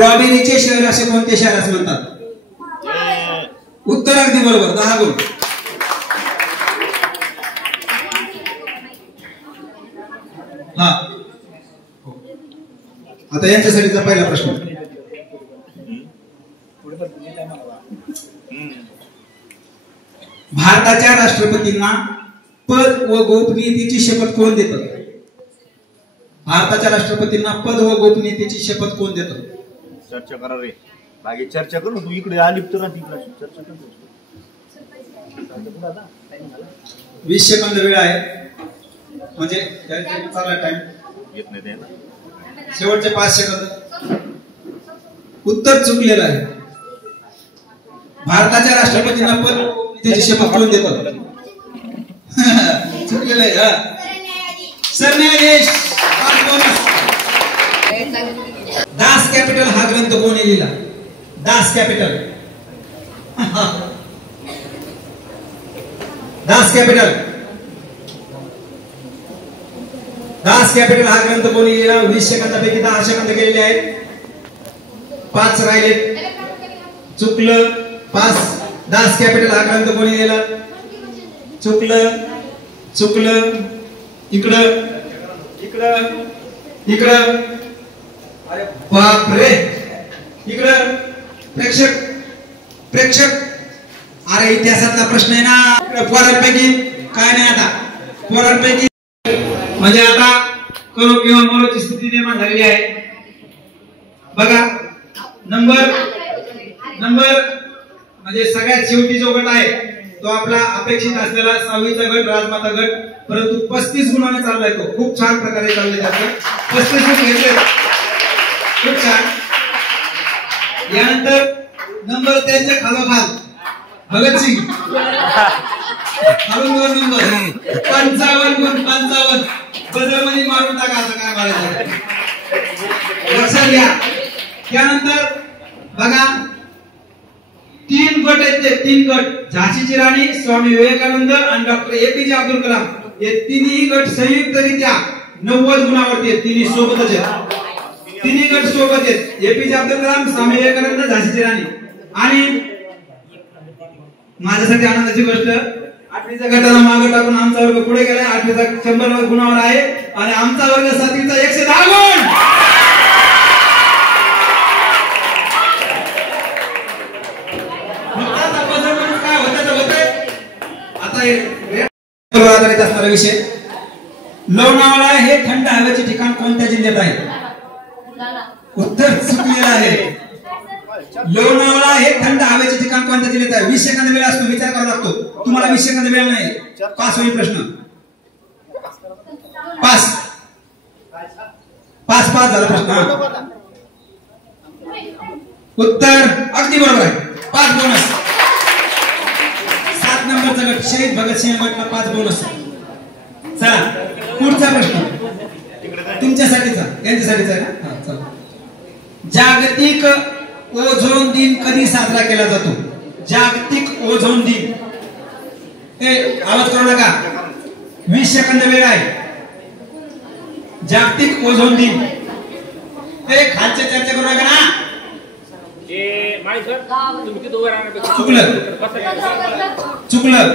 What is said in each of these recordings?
स्ट्रॉबेरीचे शहर असे कोणते शहरास म्हणतात? उत्तर अगदी बरोबर, 10 गुण. हा, आता यांच्यासाठीचा पहिला प्रश्न. भारताच्या राष्ट्रपतींना पद व गोपनीयतेची शपथ कोण देतं? भारताच्या राष्ट्रपतींना पद व गोपनीयतेची शपथ कोण देतं? चर्चा करा रे, बाकी चर्चा करू. तू इकडे आली तर चर्चा कर. 20 सेकंद वेळ आहे, म्हणजे चालला टाइम येत नाही ते. शेवटचे 5 सेकंद. उत्तर चुकलेलं आहे. भारताच्या राष्ट्रपतींना पद व गोपनीयतेची शपथ कोण देतं? चुकलेलं आहे. सरन्यायाधीश. दास कॅपिटल हा ग्रंथ कोणी लिहिला? Das capital. Das capital. Das capital हा ग्रंथ कोणी लिहिला? 20 सेकंदापैकी 10 सेकंद गेलेले आहेत. 5 राहिले. चुकलं. 5. दास कॅपिटल हा ग्रंथ कोणी लिहिला? चुकलं. चुकलं. इकडं इकडं इकडं. अरे बापरे. इकडं प्रेक्षक प्रेक्षक. अरे इतिहासातला प्रश्न आहे ना. पोरांपैकी काय नाही आता. पोरांपैकी म्हणजे आता करो किंवा मरोची स्थिती निर्माण झालेली आहे. बघा नंबर म्हणजे सगळ्यात शेवटी जो गट आहे तो आपला अपेक्षित असलेला 6वीचा गट, राजमाता गट, परंतु 35 गुणाने चाललाय तो. खूप छान प्रकारे चालले जाते. 35 गुण घेतले. खूप छान. यानंतर नंबर त्यांच्या खालोखाल भगतसिंग. खालून वर नंबर 55 गुण. 55 बदल मध्ये मारून टाका. आता काय मारायचं लक्षात घ्या. त्यानंतर बघा 3 गट आहेत ते. 3 गट. झाशीची राणी, स्वामी विवेकानंद आणि डॉक्टर APJ अब्दुल कलाम हे तिन्ही गट संयुक्तरित्या 90 गुणावरती आहेत. तिन्ही सोबतच आहेत. तिन्ही गट सोबत आहेत. APJ अब्दुल कलाम, स्वामी विवेकानंद, झाशीची राणी. आणि माझ्यासाठी आनंदाची गोष्ट 8वीच्या गटाला मागे टाकून आमचा वर्ग पुढे गेलाय. 8वीचा 100 गुणावर आहे आणि आमचा वर्ग 7वीचा 110 गुण. आधारित असणारा विषय. लोणावळा हे थंड हवेचे ठिकाण कोणत्या जिल्ह्यात आहे? उत्तर चुकलेलं आहे. लोणावळा हे थंड हवेचे ठिकाण कोणत्या जिल्ह्यात आहे? 20 सेकंद वेळ असतो. विचार करावा लागतो. तुम्हाला 20 सेकंद वेळ नाही. 5 होईल प्रश्न. 5 झाला प्रश्न. उत्तर अगदी बरोबर आहे. 5 बोनस. 7 नंबरचा गट शहीद भगतसिंग गटला 5 बोनस. चला पुढचा प्रश्न तुमच्यासाठीचा, यांच्यासाठीचा आहे ना. चला. जागतिक ओझोन दिन कधी साजरा केला जातो? जागतिक ओझोन दिन. आवाज करू नका. 20 सेकंद वेळ आहे. जागतिक ओझोन दिन. खालच्या चर्चा करू नका ना. चुकलं.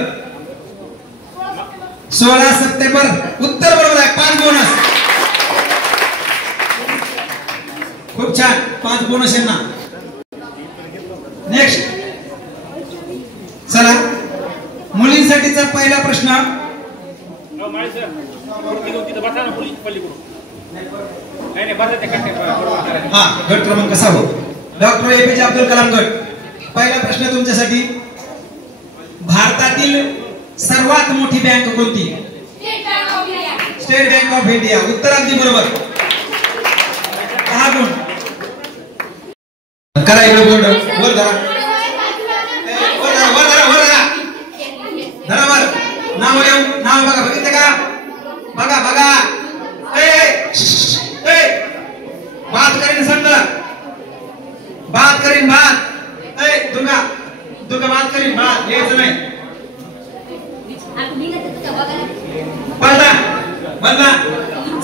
16 सप्टेंबर. उत्तर बरोबर आहे. 5 बोनस. खूप छान. 5 बोनस यांना. नेक्स्ट. चला मुलींसाठीचा पहिला प्रश्न. हा गट क्रमांक 6. डॉक्टर APJ अब्दुल कलाम गट. पहिला प्रश्न तुमच्यासाठी. भारतातील सर्वात मोठी बँक कोणती? State bank of India. उत्तर अगदी बरोबर. 10 गुण. करा इकडे बोर्ड वर धरा. धरा वर. नाव बघा. बघितलं का? बघा. बात करीन संत. बात करीन बात. दुर्गा बात करीन बात. यायचं नाही. बंदा.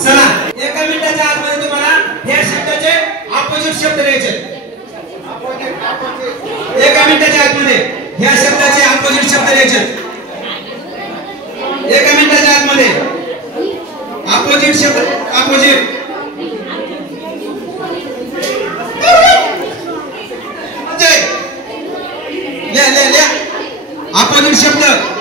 चला 1 मिनिटाच्या आतमध्ये तुम्हाला या शब्दाचे अपोजिट शब्द द्यायचे. एका मिनिटाच्या आतमध्ये ह्या शब्दाचे अपोजिट शब्द द्यायचे. एका मिनिटाच्या आतमध्ये अपोजिट शब्द अपोजिट लिहा लिहा लिहा अपोजिट शब्द